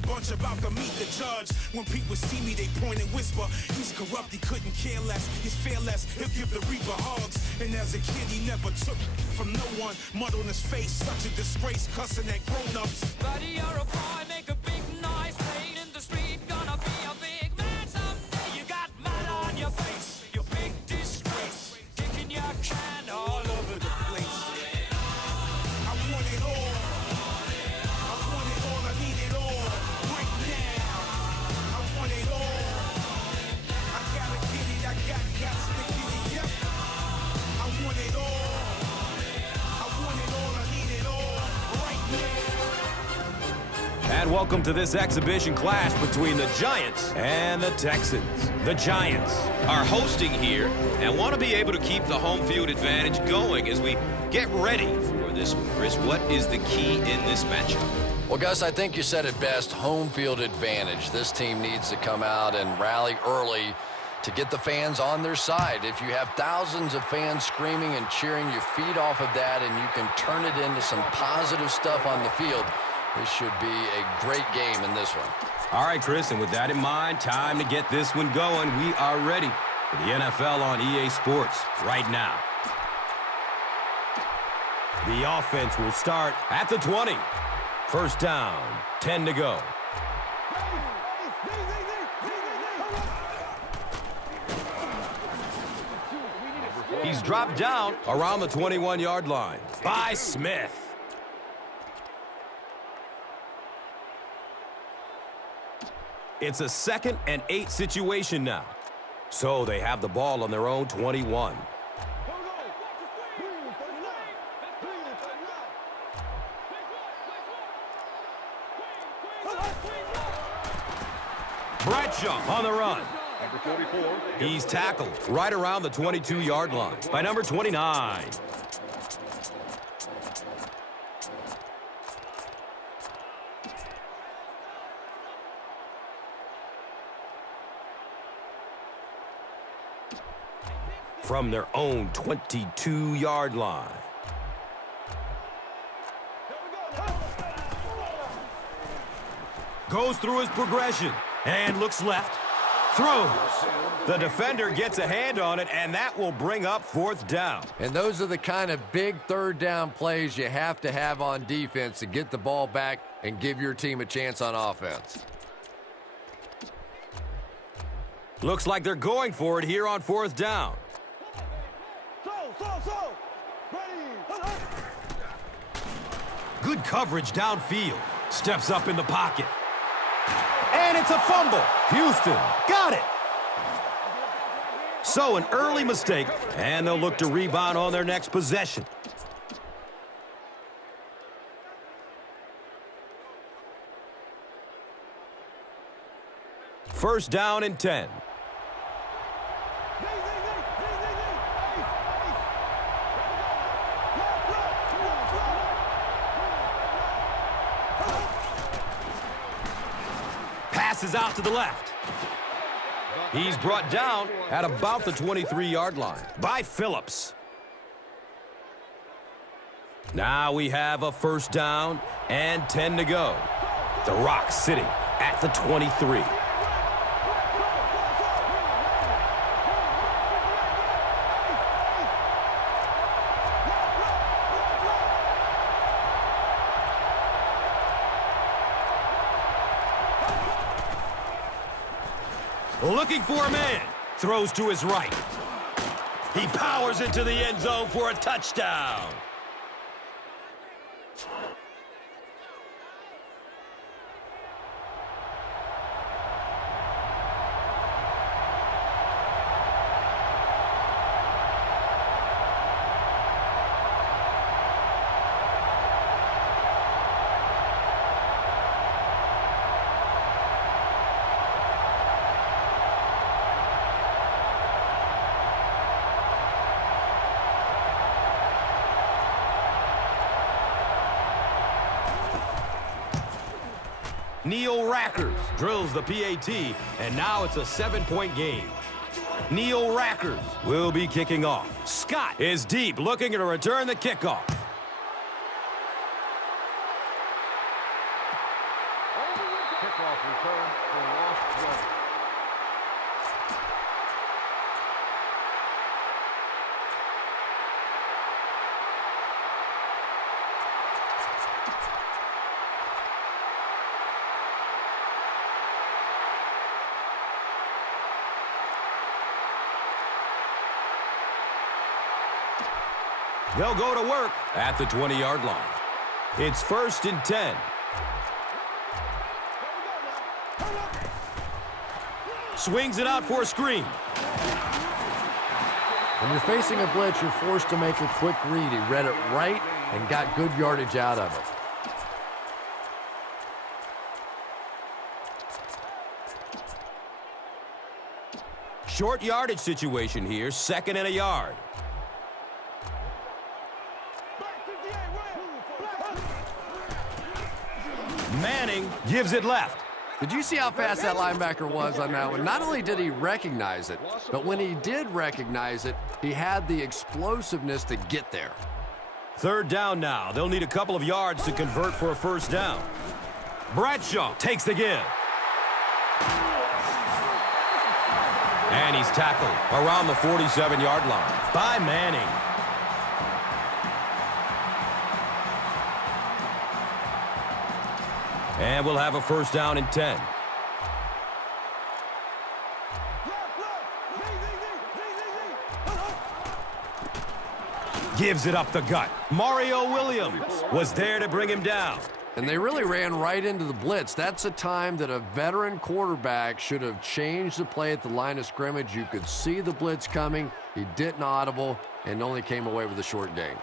Brady Bunch about to meet the judge. When people see me, they point and whisper, he's corrupt, he couldn't care less, he's fearless, he'll give the reaper hugs. And as a kid, he never took from no one. Mud on his face, such a disgrace, cussing at grown-ups. Buddy, you're a boy, make a big noise, playing in the street, gonna be a big man someday. You got mud on your face, you big disgrace, kicking your can all over the place. I want it all. I want it all, I need it all. Right now. I want it all. I gotta get it, I got to get it, yep. I want it all. I want it all, I need it all. Right now. And welcome to this exhibition clash between the Giants and the Texans. The Giants are hosting here and want to be able to keep the home field advantage going as we get ready for this one. Chris, what is the key in this matchup? Well, Gus, I think you said it best, home field advantage. This team needs to come out and rally early to get the fans on their side. If you have thousands of fans screaming and cheering, you feed off of that and you can turn it into some positive stuff on the field. This should be a great game in this one. All right, Chris, and with that in mind, time to get this one going. We are ready for the NFL on EA Sports right now. The offense will start at the 20. First down, 10 to go. He's dropped down around the 21-yard line by Smith. It's a 2nd and 8 situation now. So they have the ball on their own 21. Bradshaw on the run. Number 44. He's tackled right around the 22-yard line by number 29. From their own 22-yard line. Goes through his progression and looks left. Throws. The defender gets a hand on it, and that will bring up 4th down. And those are the kind of big 3rd down plays you have to have on defense to get the ball back and give your team a chance on offense. Looks like they're going for it here on 4th down. Good coverage downfield. Steps up in the pocket. And it's a fumble. Houston got it. So an early mistake, and they'll look to rebound on their next possession. First down and 10. Passes out to the left. He's brought down at about the 23-yard line by Phillips. Now we have a first down and 10 to go. The Rock sitting at the 23. Looking for a man. Throws to his right. He powers into the end zone for a touchdown. Neil Rackers drills the PAT, and now it's a 7-point game. Neil Rackers will be kicking off. Scott is deep, looking to return the kickoff. Kickoff return for lost yardage. They'll go to work at the 20-yard line. It's 1st and 10. Swings it out for a screen. When you're facing a blitz, you're forced to make a quick read. He read it right and got good yardage out of it. Short yardage situation here, 2nd and a yard. Manning gives it left. Did you see how fast that linebacker was on that one? Not only did he recognize it, but when he did recognize it, he had the explosiveness to get there. 3rd down now. They'll need a couple of yards to convert for a 1st down. Bradshaw takes the give. And he's tackled around the 47-yard line by Manning. And we'll have a 1st down and 10. Gives it up the gut. Mario Williams was there to bring him down. And they really ran right into the blitz. That's a time that a veteran quarterback should have changed the play at the line of scrimmage. You could see the blitz coming. He didn't audible and only came away with a short gain.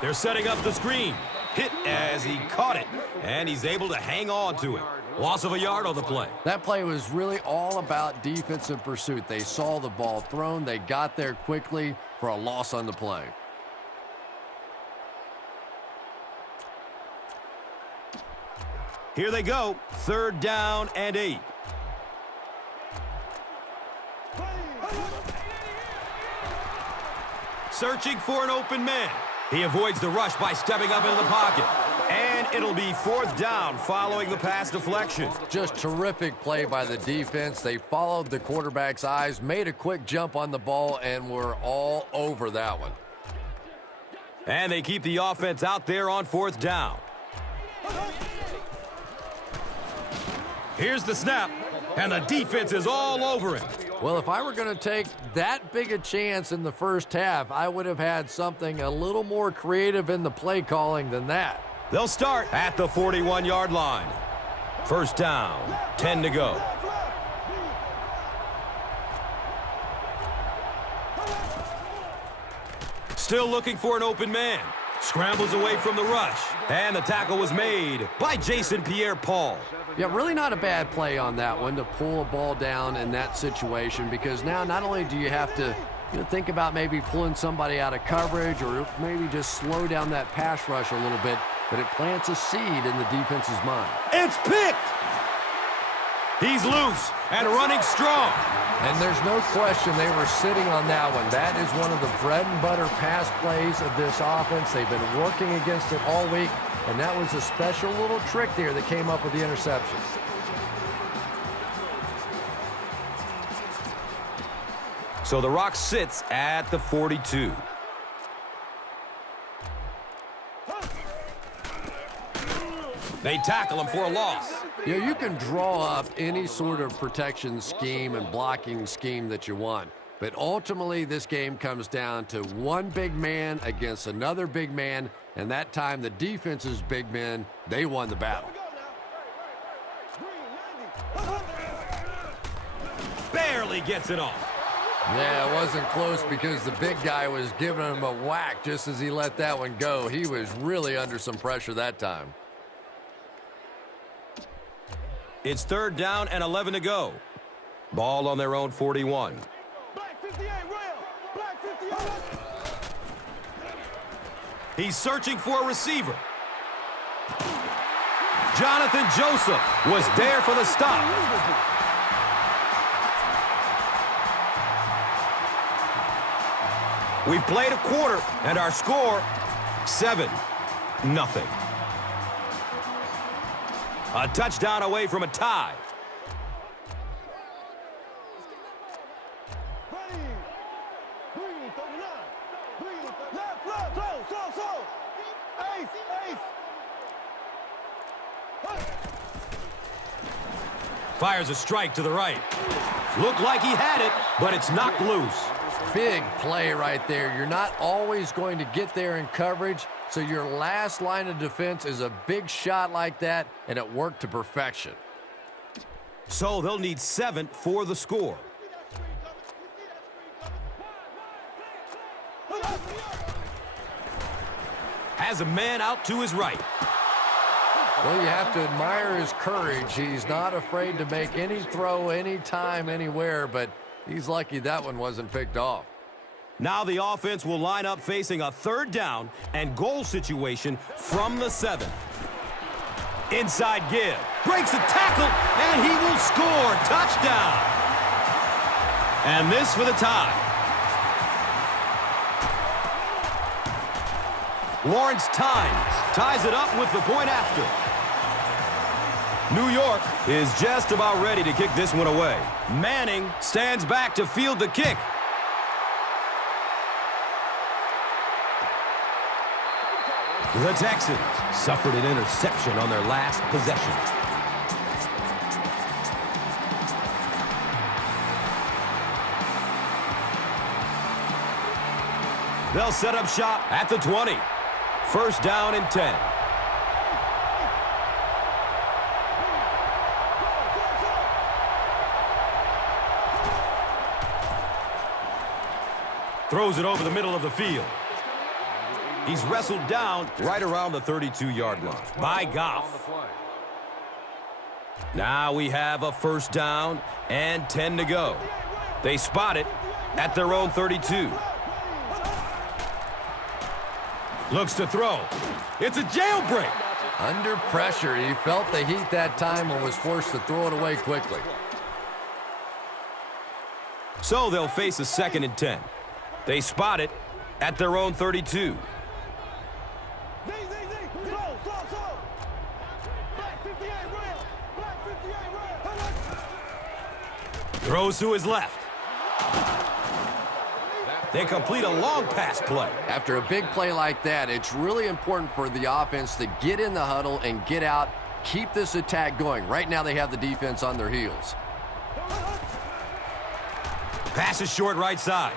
They're setting up the screen. Hit as he caught it, and he's able to hang on to it. Loss of a yard on the play. That play was really all about defensive pursuit. They saw the ball thrown. They got there quickly for a loss on the play. Here they go. 3rd down and 8. Searching for an open man. He avoids the rush by stepping up into the pocket. And it'll be 4th down following the pass deflection. Just terrific play by the defense. They followed the quarterback's eyes, made a quick jump on the ball, and were all over that one. And they keep the offense out there on 4th down. Here's the snap, and the defense is all over him. Well, if I were going to take that big a chance in the first half, I would have had something a little more creative in the play calling than that. They'll start at the 41-yard line. 1st down, 10 to go. Still looking for an open man. Scrambles away from the rush. And the tackle was made by Jason Pierre-Paul. Yeah, really not a bad play on that one to pull a ball down in that situation, because now not only do you have to think about maybe pulling somebody out of coverage or maybe just slow down that pass rush a little bit, but it plants a seed in the defense's mind. It's picked! He's loose and running strong. And there's no question they were sitting on that one. That is one of the bread and butter pass plays of this offense. They've been working against it all week, and that was a special little trick there that came up with the interception. So the Rock sits at the 42. They tackle him for a loss. You can draw up any sort of protection scheme and blocking scheme that you want, but ultimately this game comes down to one big man against another big man, and that time the defense's big men, they won the battle. Barely gets it off. Yeah, it wasn't close because the big guy was giving him a whack just as he let that one go. He was really under some pressure that time. It's 3rd down and 11 to go. Ball on their own 41. Black 58, rail. Black 58. He's searching for a receiver. Jonathan Joseph was there for the stop. We've played a quarter, and our score, 7-0. A touchdown away from a tie. Fires a strike to the right. Looked like he had it, but it's knocked loose. Big play right there. You're not always going to get there in coverage, so your last line of defense is a big shot like that, and it worked to perfection. So they'll need 7 for the score. Has a man out to his right. Well, you have to admire his courage. He's not afraid to make any throw, anytime, anywhere, but he's lucky that one wasn't picked off. Now the offense will line up facing a 3rd down and goal situation from the 7. Inside give. Breaks a tackle, and he will score. Touchdown. And this for the tie. Lawrence ties it up with the point after. New York is just about ready to kick this one away. Manning stands back to field the kick. The Texans suffered an interception on their last possession. They'll set up shop at the 20. 1st down and 10. Throws it over the middle of the field. He's wrestled down right around the 32-yard line by Goff. Now we have a 1st down and 10 to go. They spot it at their own 32. Looks to throw. It's a jailbreak. Under pressure, he felt the heat that time and was forced to throw it away quickly. So they'll face a 2nd and 10. They spot it at their own 32. Throws to his left. They complete a long pass play. After a big play like that, it's really important for the offense to get in the huddle and get out, keep this attack going. Right now they have the defense on their heels. Pass is short right side.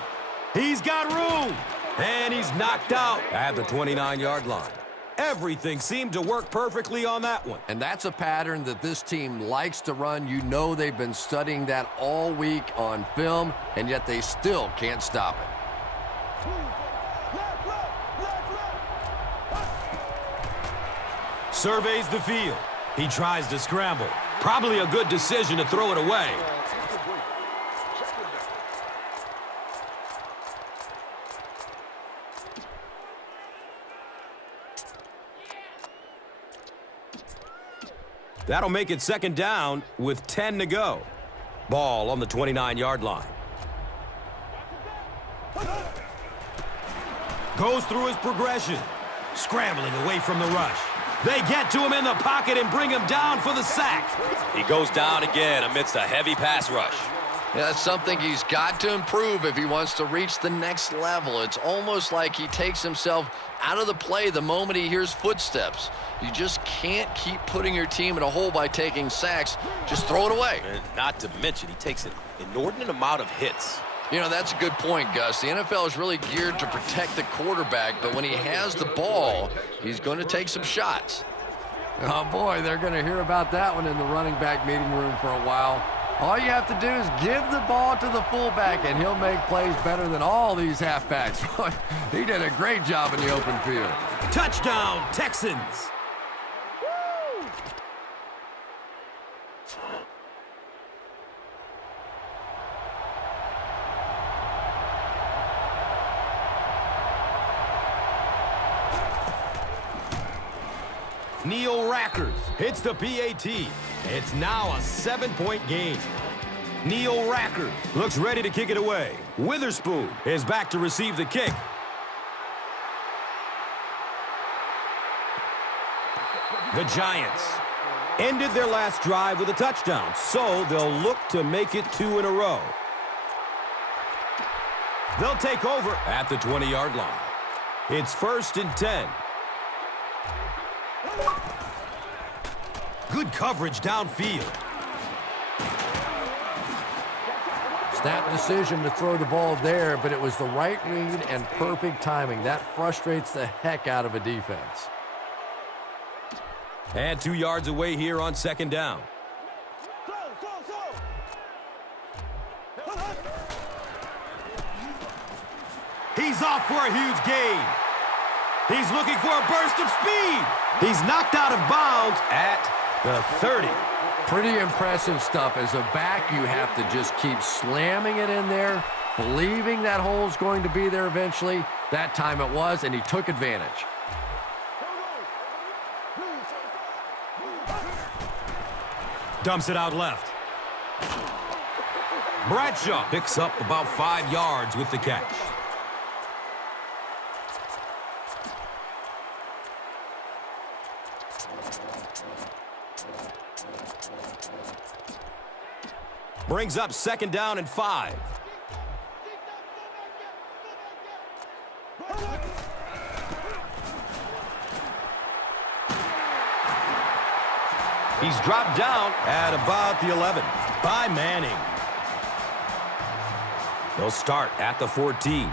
He's got room. And he's knocked out at the 29-yard line. Everything seemed to work perfectly on that one. And that's a pattern that this team likes to run. You know they've been studying that all week on film, and yet they still can't stop it. Surveys the field. He tries to scramble. Probably a good decision to throw it away. That'll make it 2nd down with 10 to go. Ball on the 29-yard line. Goes through his progression. Scrambling away from the rush. They get to him in the pocket and bring him down for the sack. He goes down again amidst a heavy pass rush. Yeah, that's something he's got to improve if he wants to reach the next level. It's almost like he takes himself out of the play the moment he hears footsteps. You just can't keep putting your team in a hole by taking sacks. Just throw it away. And not to mention, he takes an inordinate amount of hits. You know, that's a good point, Gus. The NFL is really geared to protect the quarterback, but when he has the ball, he's going to take some shots. Oh, boy, they're going to hear about that one in the running back meeting room for a while. All you have to do is give the ball to the fullback, and he'll make plays better than all these halfbacks. He did a great job in the open field. Touchdown, Texans! Neil Rackers hits the PAT. It's now a 7-point game. Neil Rackers looks ready to kick it away. Witherspoon is back to receive the kick. The Giants ended their last drive with a touchdown, so they'll look to make it 2 in a row. They'll take over at the 20-yard line. It's 1st and 10. Good coverage downfield. Snap decision to throw the ball there, but it was the right read and perfect timing. That frustrates the heck out of a defense. And 2 yards away here on 2nd down. He's off for a huge gain. He's looking for a burst of speed. He's knocked out of bounds at the 30. Pretty impressive stuff. As a back, you have to just keep slamming it in there, believing that hole's going to be there eventually. That time it was, and he took advantage. Dumps it out left. Bradshaw picks up about 5 yards with the catch. Brings up 2nd down and 5. He's dropped down at about the 11 by Manning. They'll start at the 14.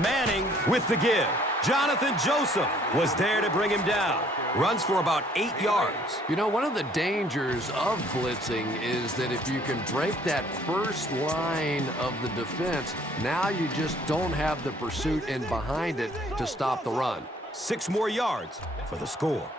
Manning with the give. Jonathan Joseph was there to bring him down. Runs for about 8 yards. You know, one of the dangers of blitzing is that if you can break that first line of the defense, now you just don't have the pursuit in behind it to stop the run. 6 more yards for the score.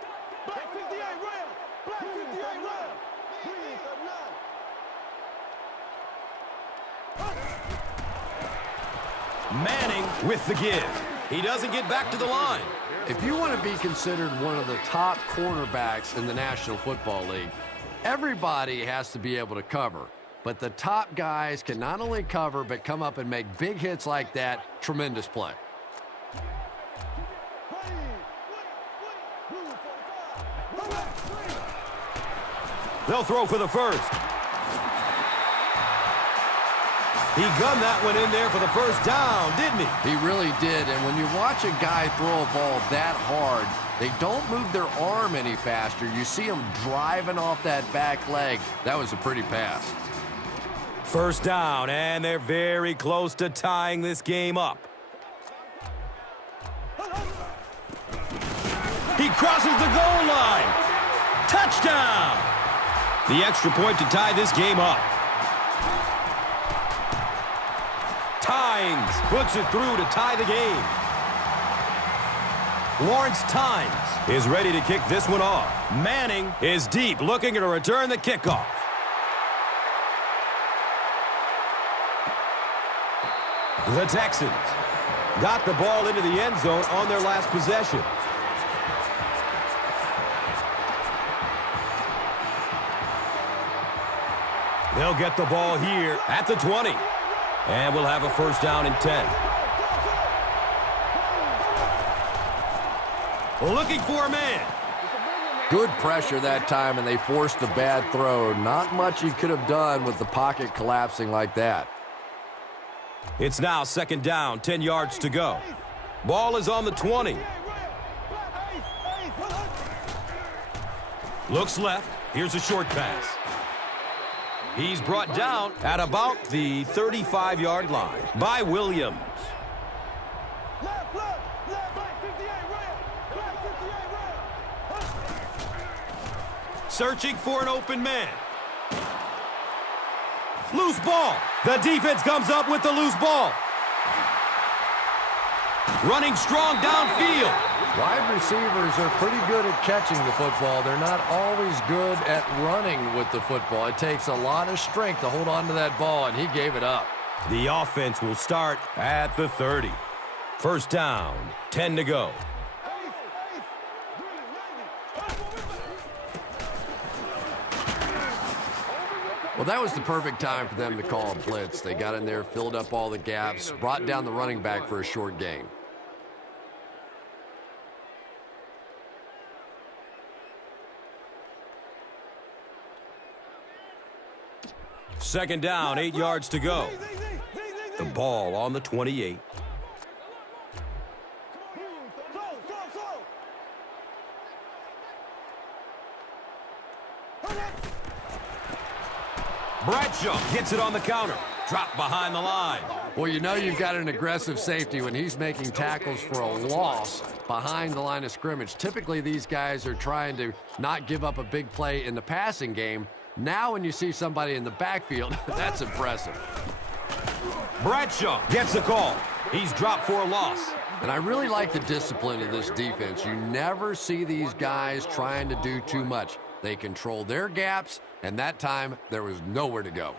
Manning with the give. He doesn't get back to the line. If you want to be considered one of the top cornerbacks in the National Football League, everybody has to be able to cover. But the top guys can not only cover, but come up and make big hits like that. Tremendous play. They'll throw for the first. He gunned that one in there for the first down, didn't he? He really did, and when you watch a guy throw a ball that hard, they don't move their arm any faster. You see them driving off that back leg. That was a pretty pass. 1st down, and they're very close to tying this game up. He crosses the goal line. Touchdown! The extra point to tie this game up. Tynes puts it through to tie the game. Lawrence Tynes is ready to kick this one off. Manning is deep, looking to return the kickoff. The Texans got the ball into the end zone on their last possession. They'll get the ball here at the 20. And we'll have a 1st down and 10. Looking for a man. Good pressure that time, and they forced a bad throw. Not much he could have done with the pocket collapsing like that. It's now 2nd down, 10 yards to go. Ball is on the 20. Looks left. Here's a short pass. He's brought down at about the 35-yard line by Williams. Searching for an open man. Loose ball. The defense comes up with the loose ball. Running strong downfield. Wide receivers are pretty good at catching the football. They're not always good at running with the football. It takes a lot of strength to hold on to that ball, and he gave it up. The offense will start at the 30. 1st down, 10 to go. Well, that was the perfect time for them to call a blitz. They got in there, filled up all the gaps, brought down the running back for a short gain. Second down, 8 yards to go. The ball on the 28. Bradshaw gets it on the counter. Drop behind the line. Well, you know you've got an aggressive safety when he's making tackles for a loss behind the line of scrimmage. Typically, these guys are trying to not give up a big play in the passing game. Now when you see somebody in the backfield, that's impressive. Bradshaw gets a call. He's dropped for a loss. And I really like the discipline of this defense. You never see these guys trying to do too much. They control their gaps, and that time there was nowhere to go.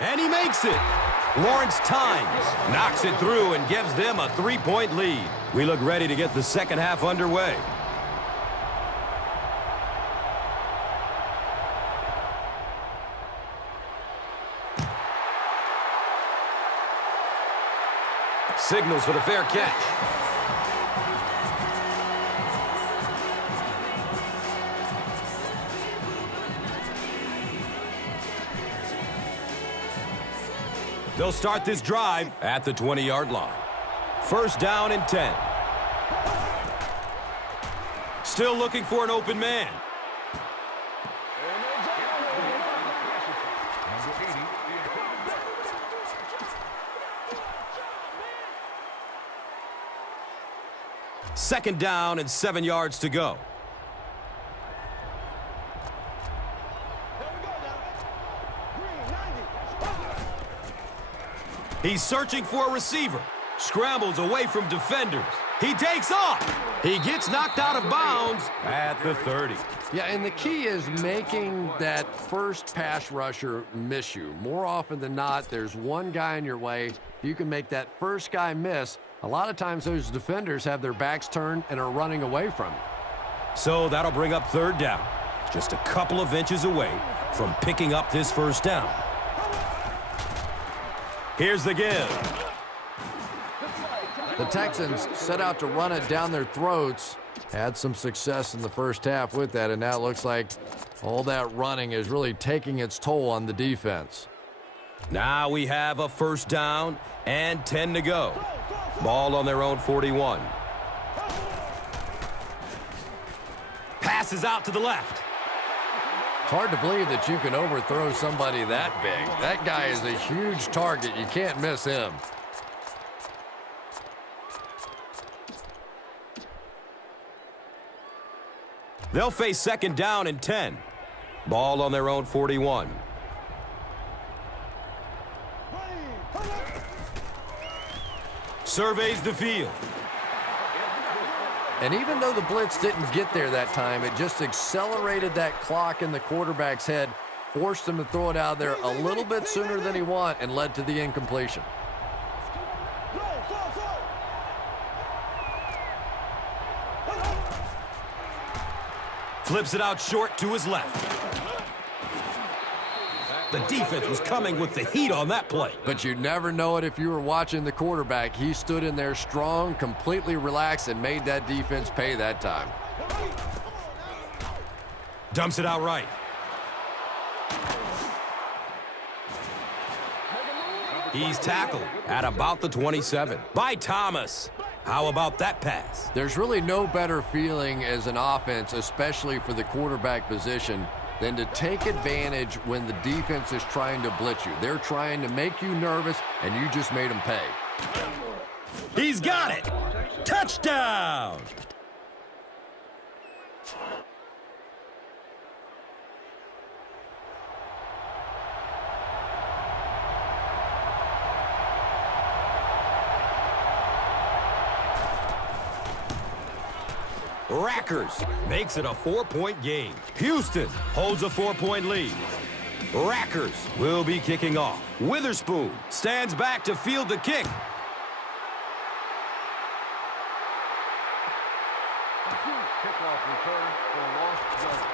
And he makes it. Lawrence Tynes knocks it through and gives them a 3-point lead. We look ready to get the second half underway. Signals for the fair catch. They'll start this drive at the 20-yard line. First down and 10. Still looking for an open man. Second down and 7 yards to go. He's searching for a receiver. Scrambles away from defenders. He takes off. He gets knocked out of bounds at the 30. Yeah, and the key is making that first pass rusher miss you. More often than not, there's one guy in your way. You can make that first guy miss. A lot of times those defenders have their backs turned and are running away from you. So that'll bring up third down. Just a couple of inches away from picking up this first down. Here's the give. The Texans set out to run it down their throats. Had some success in the first half with that, and now it looks like all that running is really taking its toll on the defense. Now we have a first down and 10 to go. Ball on their own 41. Passes out to the left. It's hard to believe that you can overthrow somebody that big. That guy is a huge target. You can't miss him. They'll face second down and 10. Ball on their own 41. Surveys the field. And even though the blitz didn't get there that time, it just accelerated that clock in the quarterback's head, forced him to throw it out there a little bit sooner than he wanted, and led to the incompletion. Flips it out short to his left. The defense was coming with the heat on that play. But you never know it if you were watching the quarterback. He stood in there strong, completely relaxed, and made that defense pay that time. Dumps it out right. He's tackled at about the 27 by Thomas. How about that pass? There's really no better feeling as an offense, especially for the quarterback position, than to take advantage when the defense is trying to blitz you. They're trying to make you nervous, and you just made them pay. He's got it. Touchdown. Rackers makes it a 4-point game. Houston holds a 4-point lead. Rackers will be kicking off. Witherspoon stands back to field the kick. Kickoff return for lost yardage.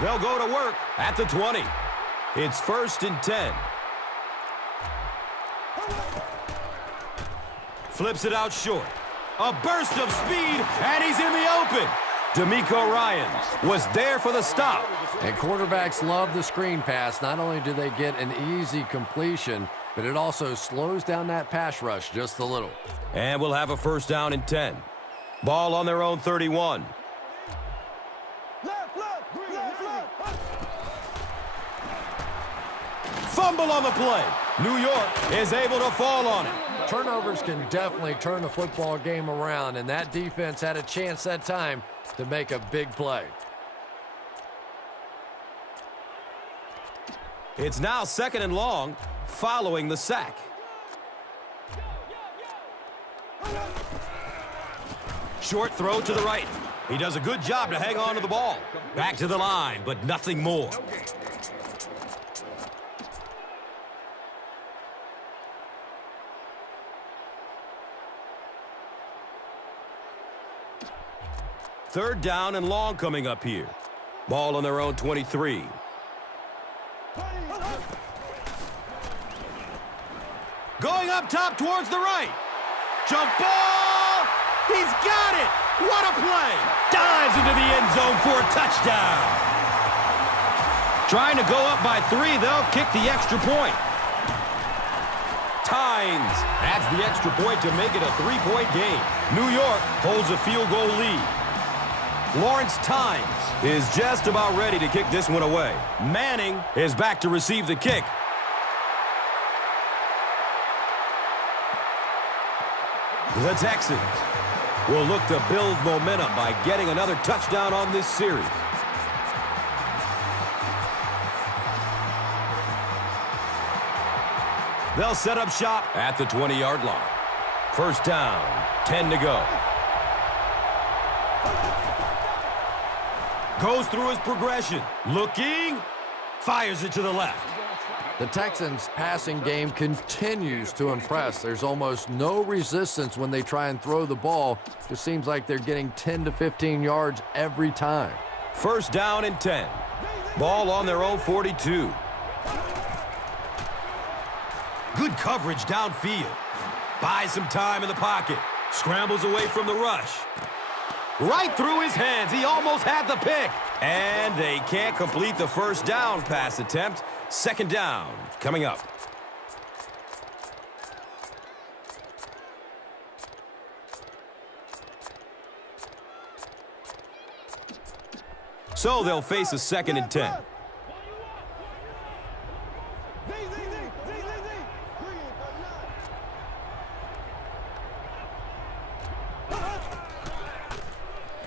They'll go to work at the 20. It's 1st and 10. Flips it out short. A burst of speed, and he's in the open. D'Amico Ryans was there for the stop. And quarterbacks love the screen pass. Not only do they get an easy completion, but it also slows down that pass rush just a little. And we'll have a 1st down and 10. Ball on their own 31. Fumble on the play. New York is able to fall on it. Turnovers can definitely turn the football game around, and that defense had a chance that time to make a big play. It's now 2nd and long following the sack. Short throw to the right. He does a good job to hang on to the ball. Back to the line, but nothing more. Third down and long coming up here. Ball on their own 23. Going up top towards the right. Jump ball! He's got it! What a play! Dives into the end zone for a touchdown. Trying to go up by 3, they'll kick the extra point. Tynes adds the extra point to make it a 3-point game. New York holds a field goal lead. Lawrence Tynes is just about ready to kick this one away. Manning is back to receive the kick. The Texans will look to build momentum by getting another touchdown on this series. They'll set up shop at the 20-yard line. 1st down, 10 to go. Goes through his progression. Looking. Fires it to the left. The Texans' passing game continues to impress. There's almost no resistance when they try and throw the ball. Just seems like they're getting 10 to 15 yards every time. 1st down and 10. Ball on their own 42. Good coverage downfield. Buys some time in the pocket. Scrambles away from the rush. Right through his hands. He almost had the pick. And they can't complete the 1st down pass attempt. 2nd down coming up. So they'll face a 2nd and 10.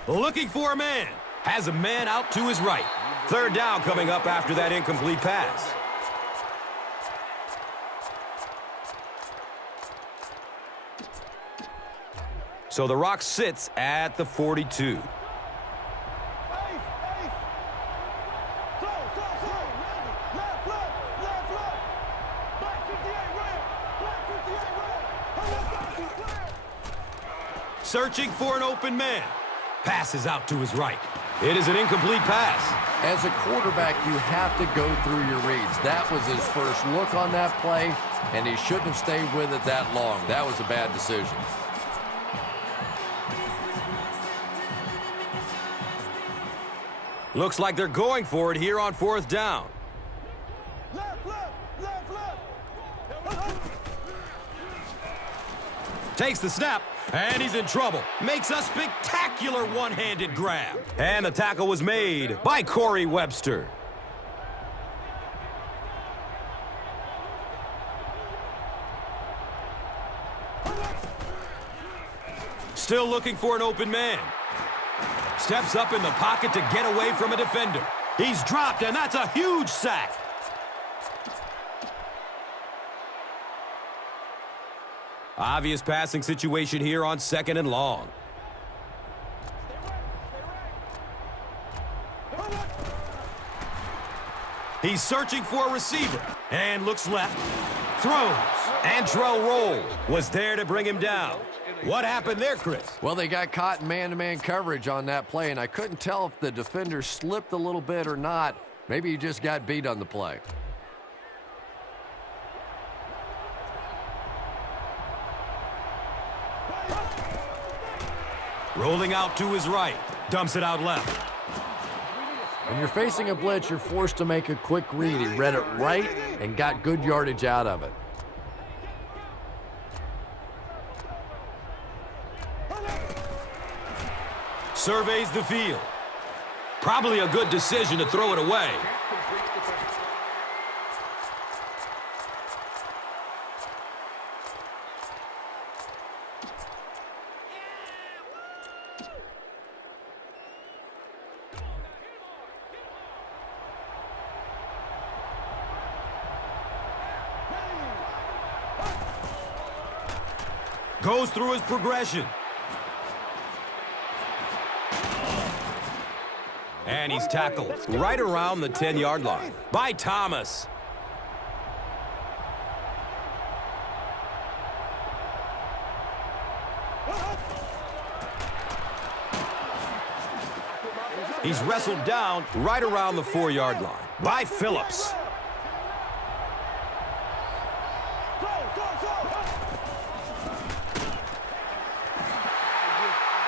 Looking for a man. Has a man out to his right. 3rd down coming up after that incomplete pass. So the Rock sits at the 42. Searching for an open man. Passes out to his right. It is an incomplete pass. As a quarterback, you have to go through your reads. That was his first look on that play, and he shouldn't have stayed with it that long. That was a bad decision. Looks like they're going for it here on 4th down. Takes the snap, and he's in trouble. Makes a spectacular one-handed grab. And the tackle was made by Corey Webster. Still looking for an open man. Steps up in the pocket to get away from a defender. He's dropped, and that's a huge sack. Obvious passing situation here on 2nd and long. He's searching for a receiver and looks left. Throws. Antrell Roll was there to bring him down. What happened there, Chris? Well, they got caught in man-to-man coverage on that play, and I couldn't tell if the defender slipped a little bit or not. Maybe he just got beat on the play. Rolling out to his right. Dumps it out left. When you're facing a blitz, you're forced to make a quick read. He read it right and got good yardage out of it. Surveys the field. Probably a good decision to throw it away. Goes through his progression. And he's tackled right around the 10-yard line by Thomas. He's wrestled down right around the 4-yard line by Phillips.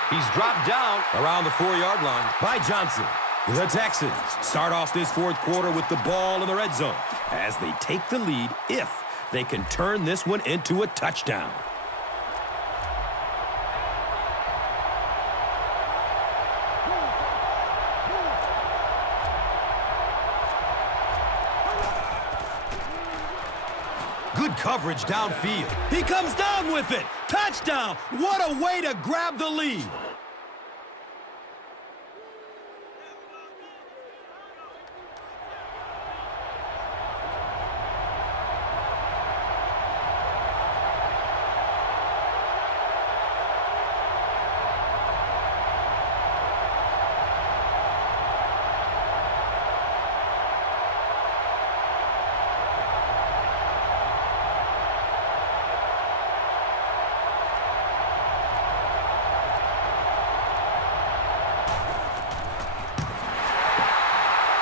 He's dropped down around the 4-yard line by Johnson. The Texans start off this 4th quarter with the ball in the red zone as they take the lead if they can turn this one into a touchdown. Good coverage downfield. He comes down with it. Touchdown! What a way to grab the lead.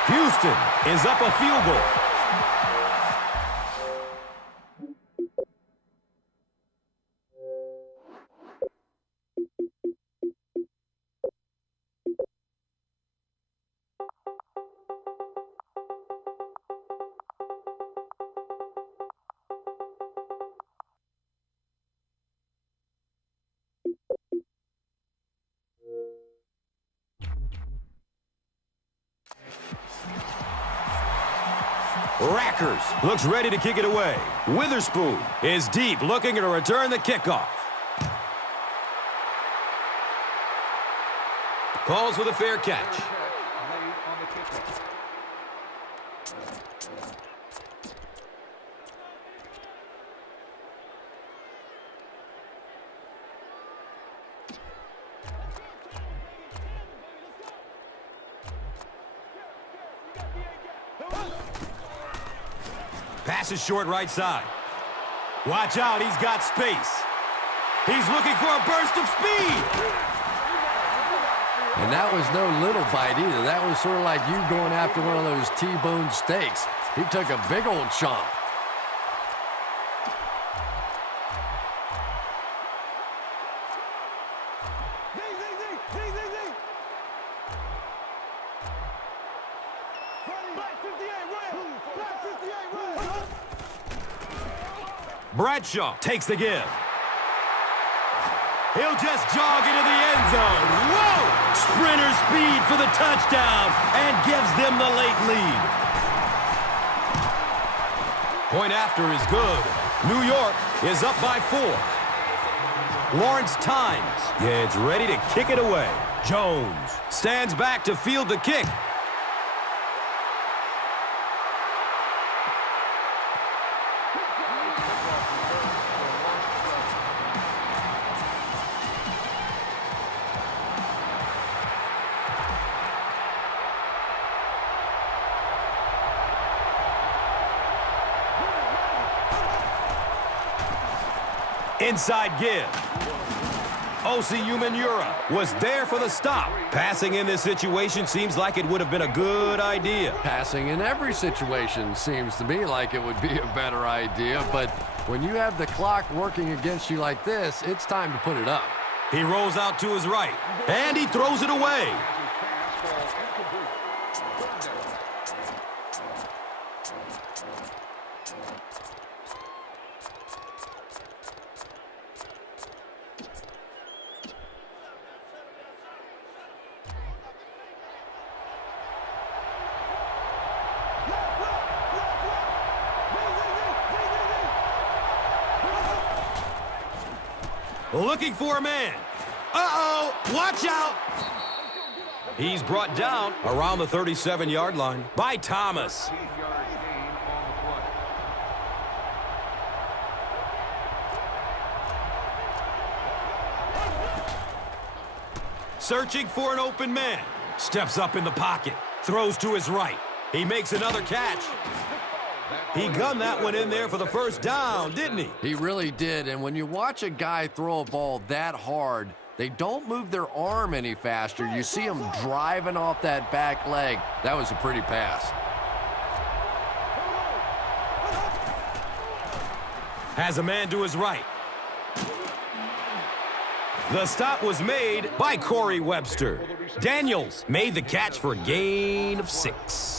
Houston is up a field goal. Rackers looks ready to kick it away. Witherspoon is deep, looking to return the kickoff. Calls with a fair catch. Pass is short right side. Watch out, he's got space. He's looking for a burst of speed. And that was no little bite either. That was sort of like you going after one of those T-bone steaks. He took a big old chomp. Bradshaw takes the give. He'll just jog into the end zone. Whoa! Sprinter speed for the touchdown and gives them the late lead. Point after is good. New York is up by 4. Lawrence Times gets ready to kick it away. Jones stands back to field the kick. Inside give. Osi was there for the stop. Passing in this situation seems like it would have been a good idea. Passing in every situation seems to me like it would be a better idea, but when you have the clock working against you like this, it's time to put it up. He rolls out to his right, and he throws it away. Looking for a man. Uh-oh, watch out. He's brought down around the 37-yard line by Thomas. Searching for an open man. Steps up in the pocket. Throws to his right. He makes another catch. He gunned that one in there for the first down, didn't he? He really did, and when you watch a guy throw a ball that hard, they don't move their arm any faster. You see him driving off that back leg. That was a pretty pass. Has a man to his right. The stop was made by Corey Webster. Daniels made the catch for a gain of 6.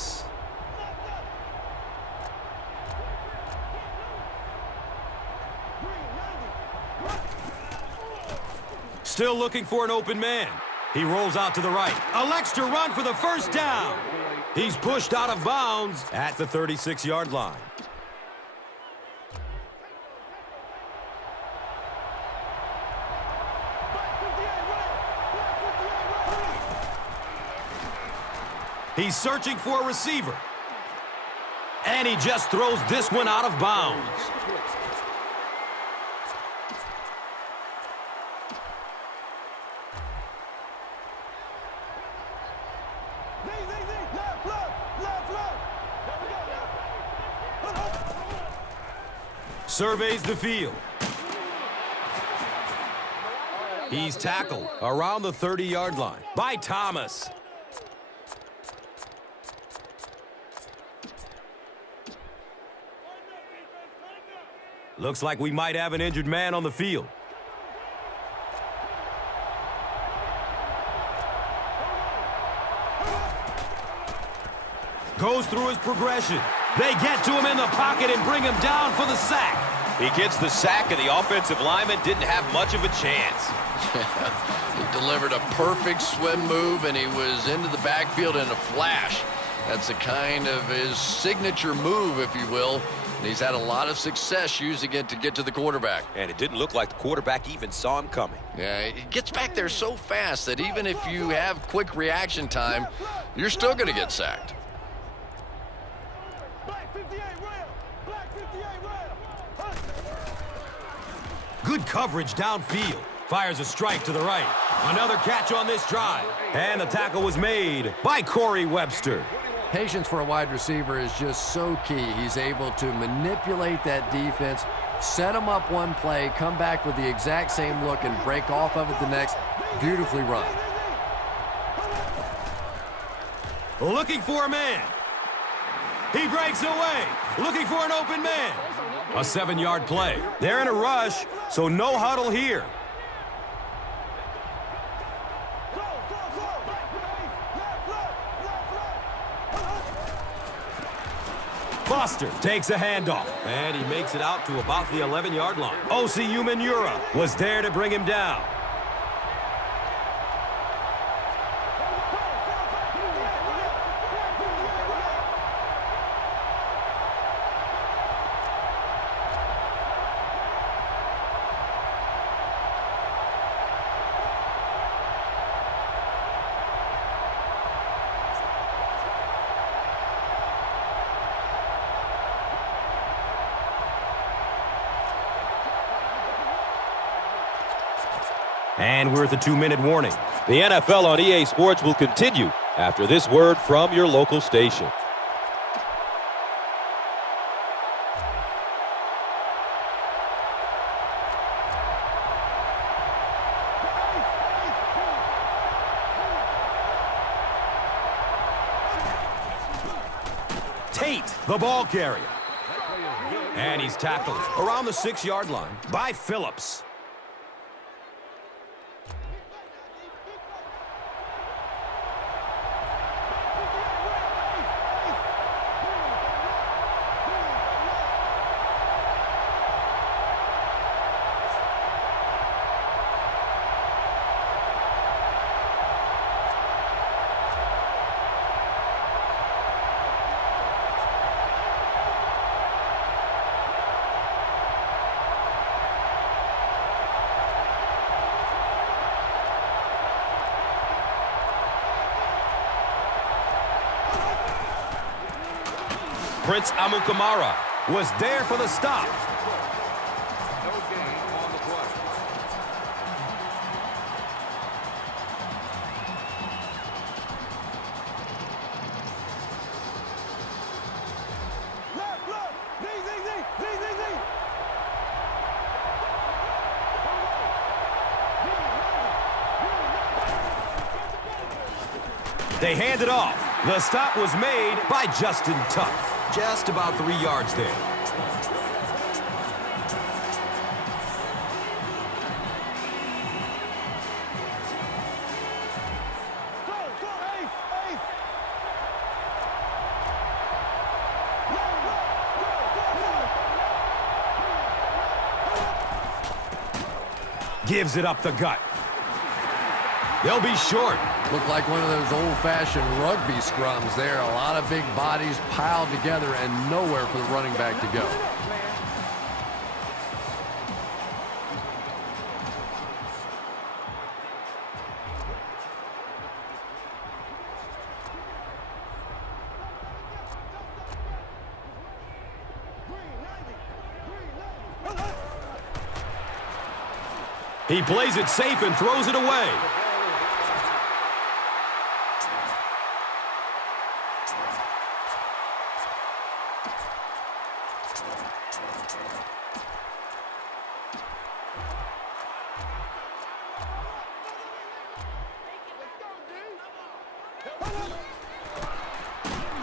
Still looking for an open man. He rolls out to the right. Elects to run for the first down. He's pushed out of bounds at the 36-yard line. He's searching for a receiver. And he just throws this one out of bounds. Surveys the field. He's tackled around the 30-yard line by Thomas. Looks like we might have an injured man on the field. Goes through his progression. They get to him in the pocket and bring him down for the sack. He gets the sack, and the offensive lineman didn't have much of a chance. He delivered a perfect swim move, and he was into the backfield in a flash. That's a kind of his signature move, if you will. And he's had a lot of success using it to get to the quarterback. And it didn't look like the quarterback even saw him coming. Yeah, he gets back there so fast that even if you have quick reaction time, you're still going to get sacked. Good coverage downfield. Fires a strike to the right. Another catch on this drive. And the tackle was made by Corey Webster. Patience for a wide receiver is just so key. He's able to manipulate that defense, set them up one play, come back with the exact same look, and break off of it the next. Beautifully run. Looking for a man. He breaks away. Looking for an open man. A 7-yard play. They're in a rush, so no huddle here. Foster takes a handoff, and he makes it out to about the 11-yard line. Osi was there to bring him down. And we're at the 2-minute warning. The NFL on EA Sports will continue after this word from your local station. Tate, the ball carrier. And he's tackled around the 6-yard line by Phillips. Prince Amukamara was there for the stop. No gain on the play. They hand it off. The stop was made by Justin Tuck. Just about 3 yards there. Gives it up the gut. They'll be short. Looked like one of those old-fashioned rugby scrums there. A lot of big bodies piled together and nowhere for the running back to go. He plays it safe and throws it away.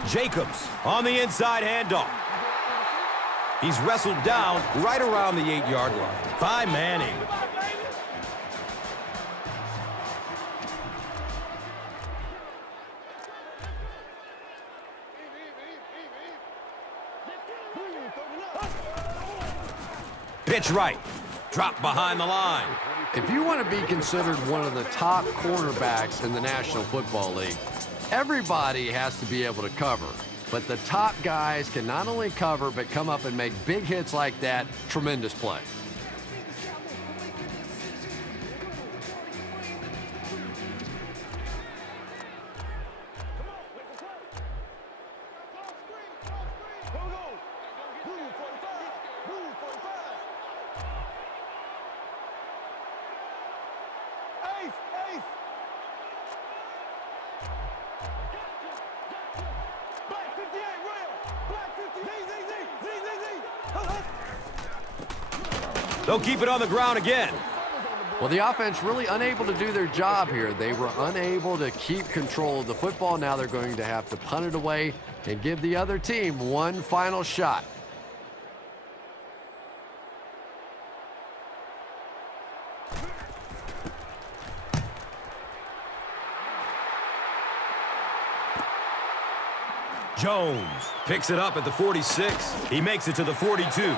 Jacobs on the inside handoff. He's wrestled down right around the 8-yard line by Manning. Pitch right. Drop behind the line. If you want to be considered one of the top cornerbacks in the National Football League, everybody has to be able to cover. But the top guys can not only cover, but come up and make big hits like that. Tremendous play. They'll keep it on the ground again. Well, the offense really unable to do their job here. They were unable to keep control of the football. Now they're going to have to punt it away and give the other team one final shot. Jones picks it up at the 46. He makes it to the 42.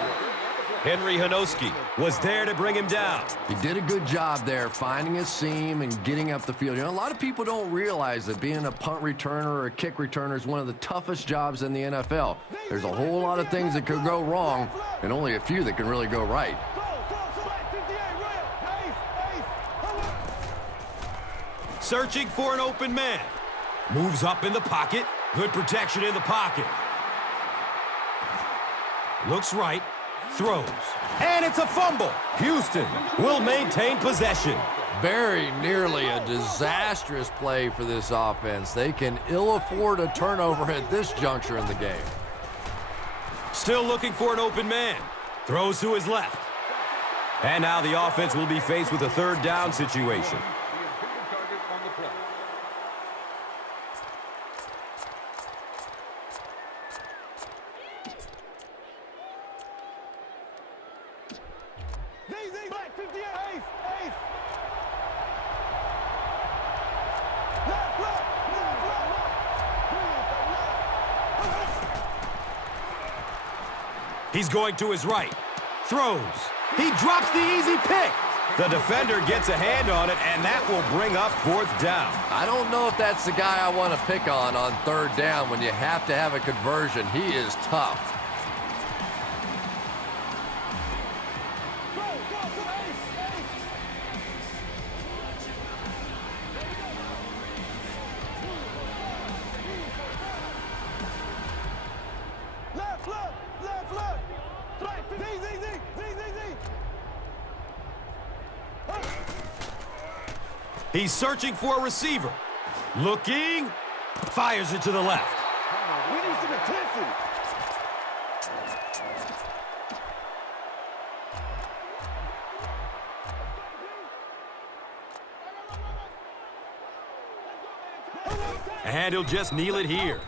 Henry Hanoski was there to bring him down. He did a good job there, finding a seam and getting up the field. You know, a lot of people don't realize that being a punt returner or a kick returner is one of the toughest jobs in the NFL. There's a whole lot of things that could go wrong and only a few that can really go right. Searching for an open man. Moves up in the pocket. Good protection in the pocket. Looks right. Throws. And it's a fumble. Houston will maintain possession. very nearly a disastrous play for this offense. They can ill afford a turnover at this juncture in the game. Still looking for an open man. Throws to his left. And now the offense will be faced with a third down situation. The intended target on the play. Black 58. Ace. Left. He's going to his right. Throws. He drops the easy pick. The defender gets a hand on it, and that will bring up fourth down. I don't know if that's the guy I want to pick on third down when you have to have a conversion. He is tough. Left. He's searching for a receiver. Looking. Fires it to the left. We need some attention. And he'll just kneel it here.